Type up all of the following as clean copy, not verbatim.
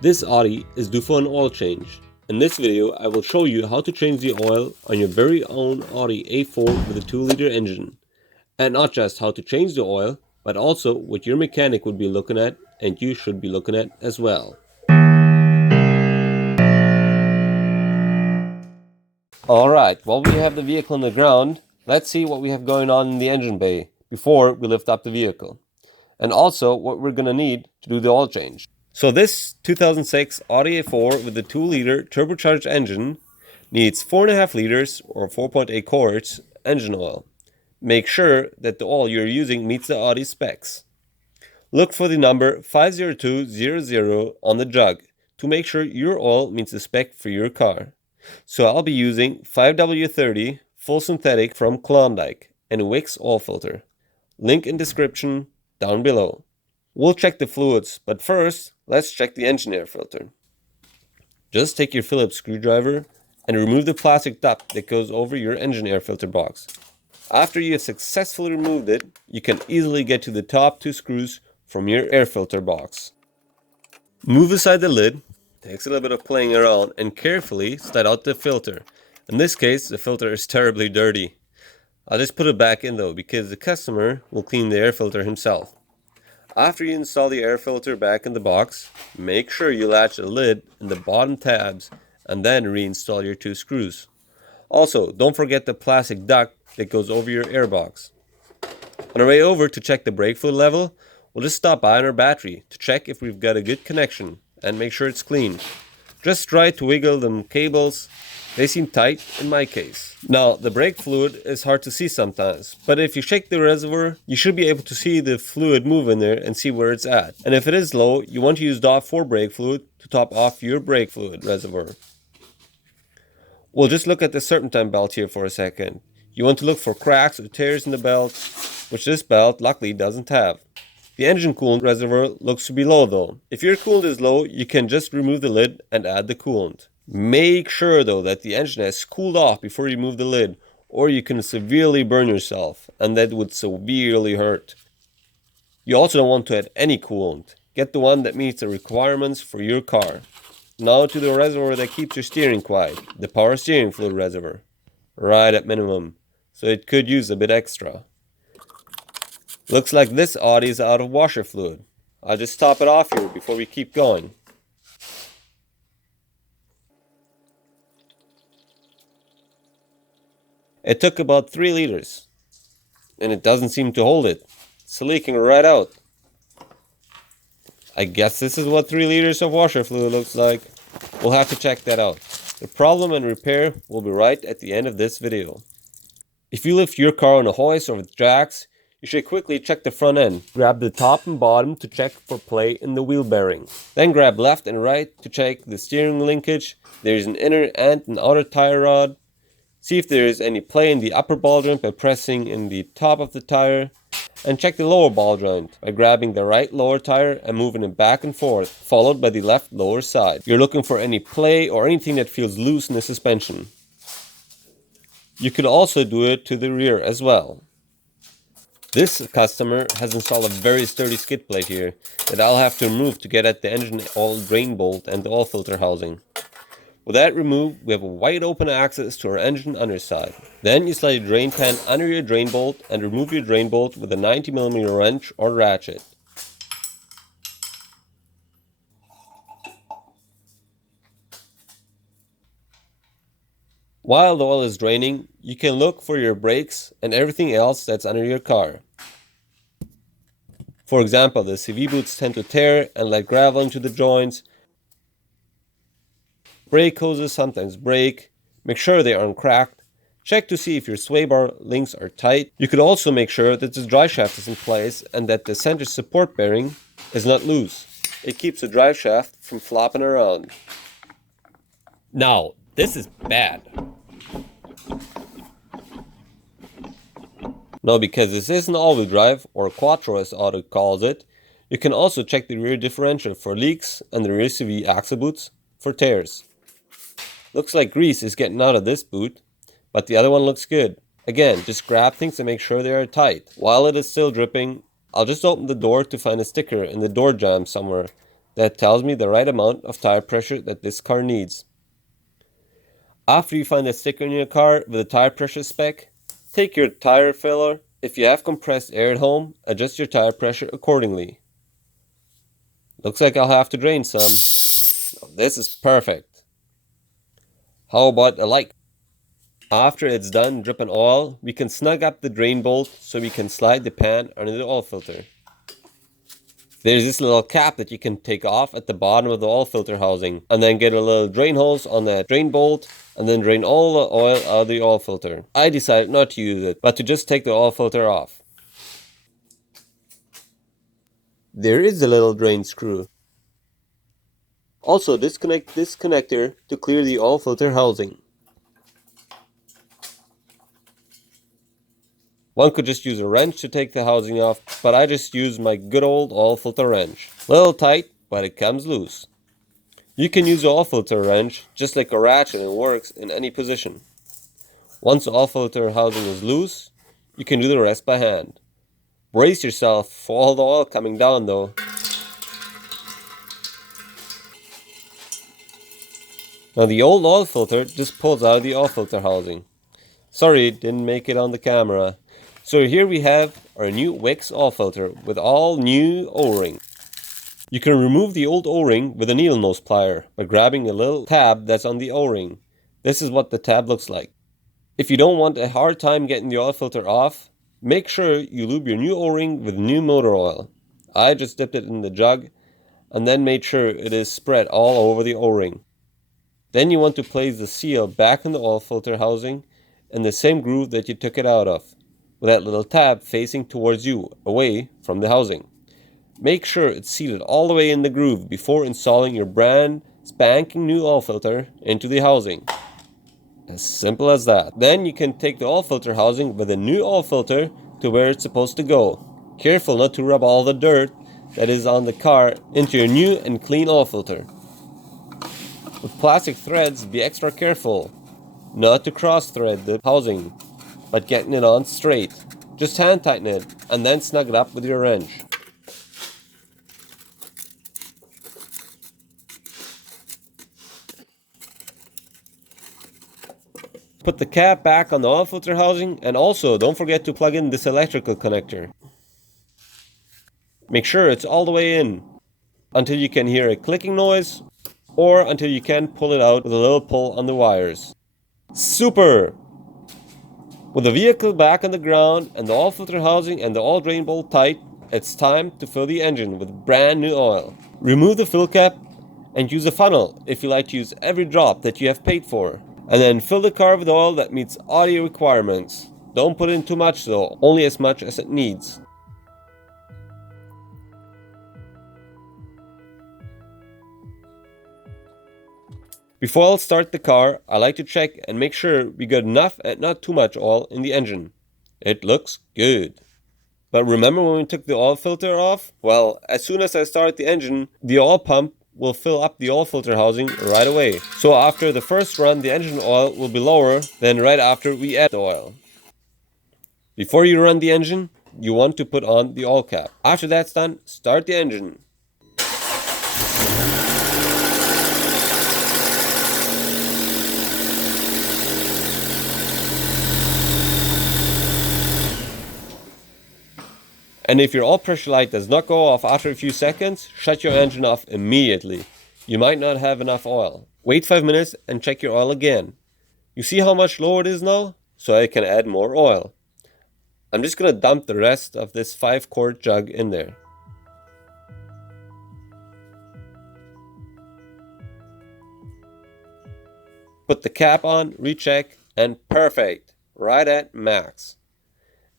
This Audi is due for an oil change. In this video, I will show you how to change the oil on your very own Audi A4 with a 2-liter engine. And not just how to change the oil, but also what your mechanic would be looking at and you should be looking at as well. Alright, while we have the vehicle on the ground, let's see what we have going on in the engine bay before we lift up the vehicle. And also what we're going to need to do the oil change. So this 2006 Audi A4 with the 2-liter turbocharged engine needs 4.5 liters or 4.8 quarts engine oil. Make sure that the oil you're using meets the Audi specs. Look for the number 50200 on the jug to make sure your oil meets the spec for your car. So I'll be using 5W30 full synthetic from Klondike and a Wix oil filter. Link in description down below. We'll check the fluids, but first, let's check the engine air filter. Just take your Phillips screwdriver and remove the plastic duct that goes over your engine air filter box. After you have successfully removed it, you can easily get to the top 2 screws from your air filter box. Move aside the lid, takes a little bit of playing around, and carefully slide out the filter. In this case, the filter is terribly dirty. I'll just put it back in though, because the customer will clean the air filter himself. After you install the air filter back in the box, make sure you latch the lid and the bottom tabs and then reinstall your 2 screws. Also, don't forget the plastic duct that goes over your air box. On our way over to check the brake fluid level, we'll just stop by on our battery to check if we've got a good connection and make sure it's clean. Just try to wiggle them cables. They seem tight in my case. Now, the brake fluid is hard to see sometimes, but if you shake the reservoir, you should be able to see the fluid move in there and see where it's at. And if it is low, you want to use DOT4 brake fluid to top off your brake fluid reservoir. We'll just look at the serpentine belt here for a second. You want to look for cracks or tears in the belt, which this belt luckily doesn't have. The engine coolant reservoir looks to be low though. If your coolant is low, you can just remove the lid and add the coolant. Make sure though that the engine has cooled off before you remove the lid, or you can severely burn yourself, and that would severely hurt. You also don't want to add any coolant. Get the one that meets the requirements for your car. Now to the reservoir that keeps your steering quiet, the power steering fluid reservoir. Right at minimum, so it could use a bit extra. Looks like this Audi is out of washer fluid. I'll just top it off here before we keep going. It took about 3 liters, and it doesn't seem to hold it. It's leaking right out. I guess this is what 3 liters of washer fluid looks like. We'll have to check that out. The problem and repair will be right at the end of this video. If you lift your car on a hoist or with jacks, you should quickly check the front end. Grab the top and bottom to check for play in the wheel bearing. Then grab left and right to check the steering linkage. There's an inner and an outer tire rod. See if there is any play in the upper ball joint by pressing in the top of the tire. And check the lower ball joint by grabbing the right lower tire and moving it back and forth, followed by the left lower side. You're looking for any play or anything that feels loose in the suspension. You could also do it to the rear as well. This customer has installed a very sturdy skid plate here that I'll have to remove to get at the engine oil drain bolt and the oil filter housing. With that removed, we have a wide open access to our engine underside. Then you slide your drain pan under your drain bolt and remove your drain bolt with a 90mm wrench or ratchet. While the oil is draining, you can look for your brakes and everything else that's under your car. For example, the CV boots tend to tear and let gravel into the joints. Brake hoses sometimes break. Make sure they aren't cracked. Check to see if your sway bar links are tight. You could also make sure that the drive shaft is in place and that the center support bearing is not loose. It keeps the drive shaft from flopping around. Now, this is bad. Now, because this isn't all-wheel drive, or quattro as Auto calls it, you can also check the rear differential for leaks and the rear CV axle boots for tears. Looks like grease is getting out of this boot, but the other one looks good. Again, just grab things and make sure they are tight. While it is still dripping, I'll just open the door to find a sticker in the door jamb somewhere that tells me the right amount of tire pressure that this car needs. After you find a sticker in your car with a tire pressure spec, take your tire filler. If you have compressed air at home, adjust your tire pressure accordingly. Looks like I'll have to drain some. This is perfect. How about a light? After it's done dripping oil, we can snug up the drain bolt so we can slide the pan under the oil filter. There's this little cap that you can take off at the bottom of the oil filter housing, and then get a little drain hose on that drain bolt and then drain all the oil out of the oil filter. I decided not to use it, but to just take the oil filter off. There is a little drain screw. Also, disconnect this connector to clear the oil filter housing. One could just use a wrench to take the housing off, but I just use my good old oil filter wrench. Little tight, but it comes loose. You can use the oil filter wrench just like a ratchet and it works in any position. Once the oil filter housing is loose, you can do the rest by hand. Brace yourself for all the oil coming down though. Now the old oil filter just pulls out of the oil filter housing. Sorry, didn't make it on the camera. So here we have our new Wix oil filter with all new O-ring. You can remove the old O-ring with a needlenose plier by grabbing a little tab that's on the O-ring. This is what the tab looks like. If you don't want a hard time getting the oil filter off, make sure you lube your new O-ring with new motor oil. I just dipped it in the jug and then made sure it is spread all over the O-ring. Then you want to place the seal back in the oil filter housing in the same groove that you took it out of, with that little tab facing towards you, away from the housing. Make sure it's seated all the way in the groove before installing your brand spanking new oil filter into the housing. As simple as that. Then you can take the oil filter housing with a new oil filter to where it's supposed to go. Careful not to rub all the dirt that is on the car into your new and clean oil filter. With plastic threads, be extra careful not to cross thread the housing, but getting it on straight. Just hand tighten it and then snug it up with your wrench. Put the cap back on the oil filter housing, and also don't forget to plug in this electrical connector. Make sure it's all the way in until you can hear a clicking noise or until you can pull it out with a little pull on the wires. Super! With the vehicle back on the ground and the oil filter housing and the oil drain bolt tight, it's time to fill the engine with brand new oil. Remove the fill cap and use a funnel if you like to use every drop that you have paid for. And then fill the car with oil that meets Audi requirements. Don't put in too much though, only as much as it needs. Before I'll start the car, I like to check and make sure we got enough and not too much oil in the engine. It looks good. But remember when we took the oil filter off? Well, as soon as I start the engine, the oil pump will fill up the oil filter housing right away. So after the first run, the engine oil will be lower than right after we add the oil. Before you run the engine, you want to put on the oil cap. After that's done, start the engine. And if your oil pressure light does not go off after a few seconds, shut your engine off immediately. You might not have enough oil. Wait 5 minutes and check your oil again. You see how much lower it is now? So I can add more oil. I'm just going to dump the rest of this 5-quart jug in there. Put the cap on, recheck, and perfect. Right at max.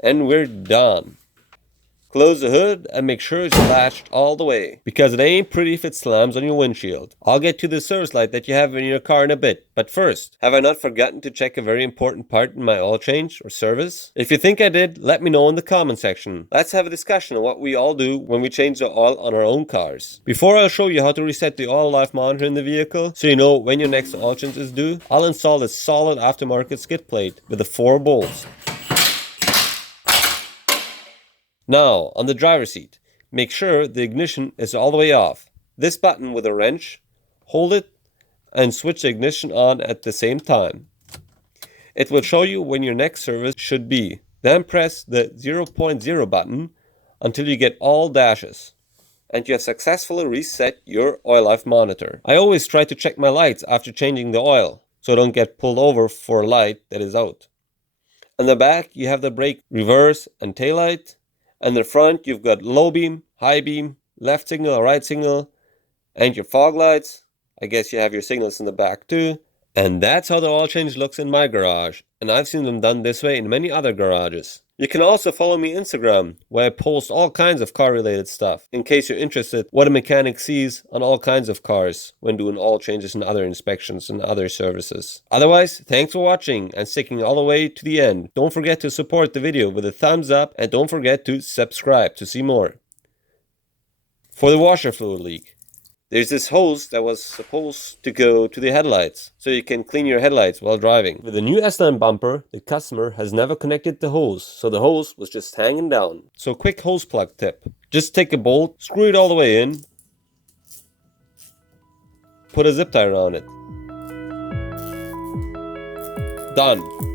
And we're done. Close the hood and make sure it's latched all the way, because it ain't pretty if it slams on your windshield. I'll get to the service light that you have in your car in a bit, but first, have I not forgotten to check a very important part in my oil change or service? If you think I did, let me know in the comment section. Let's have a discussion on what we all do when we change the oil on our own cars. Before I'll show you how to reset the oil life monitor in the vehicle, so you know when your next oil change is due, I'll install this solid aftermarket skid plate with the 4 bolts. Now, on the driver's seat, make sure the ignition is all the way off. this button with a wrench, hold it, and switch the ignition on at the same time. It will show you when your next service should be. Then press the 0.0 button until you get all dashes, and you have successfully reset your oil life monitor. I always try to check my lights after changing the oil, so I don't get pulled over for a light that is out. On the back, you have the brake, reverse, and taillight. On the front, you've got low beam, high beam, left signal or right signal, and your fog lights. I guess you have your signals in the back too. And that's how the oil change looks in my garage, and I've seen them done this way in many other garages. You can also follow me on Instagram, where I post all kinds of car related stuff, in case you're interested what a mechanic sees on all kinds of cars when doing oil changes and other inspections and other services. Otherwise, thanks for watching and sticking all the way to the end. Don't forget to support the video with a thumbs up, and don't forget to subscribe to see more. For the washer fluid leak, there's this hose that was supposed to go to the headlights, so you can clean your headlights while driving. With the new S-line bumper, the customer has never connected the hose, so the hose was just hanging down. So quick hose plug tip. Just take a bolt, screw it all the way in, put a zip tie around it. Done.